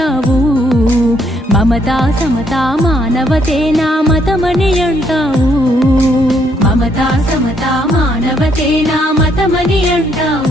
అంటావు? మమత సమత మానవతే నా మతమని అంటావు? మమత సమత మానవతే నా మతమని అంటావు?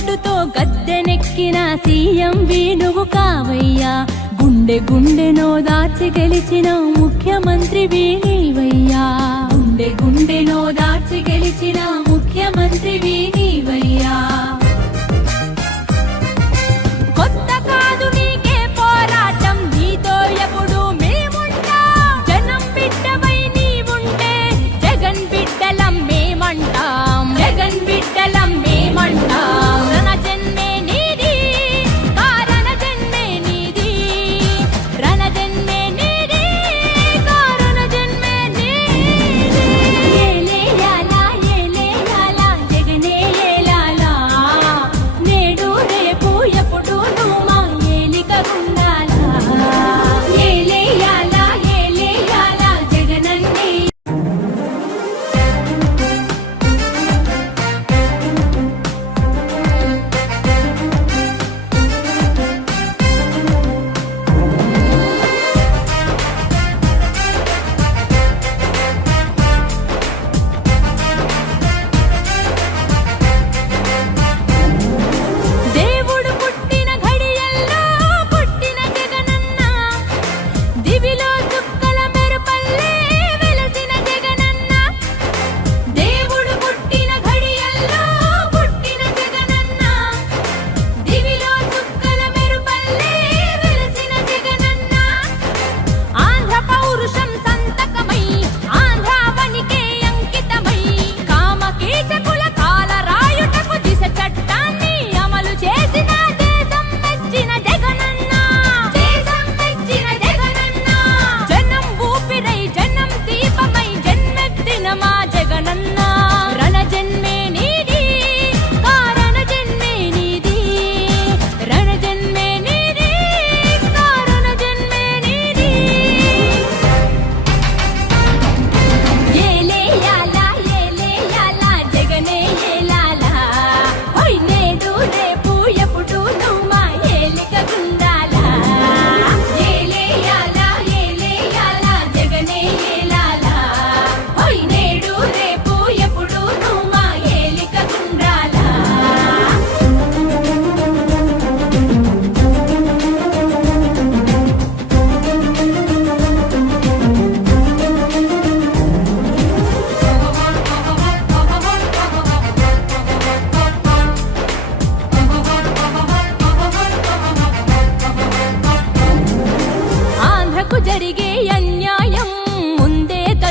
ఓటుతో గద్దెనెక్కిన సీఎం వేణువు కావయ్యా. గుండె గుండెనో దాచి గెలిచిన ముఖ్యమంత్రి వేణీవయ్యా. గుండె గుండెనో దాచి గెలిచిన ముఖ్యమంత్రి వేణీవయ్యా.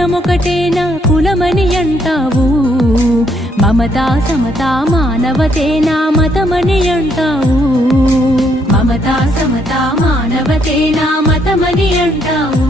మౌనమొకటే నా కులమని అంటావు. మమత సమత మానవతే నా మతమని అంటావు. మమత సమత మానవతే నా మతమని అంటావు.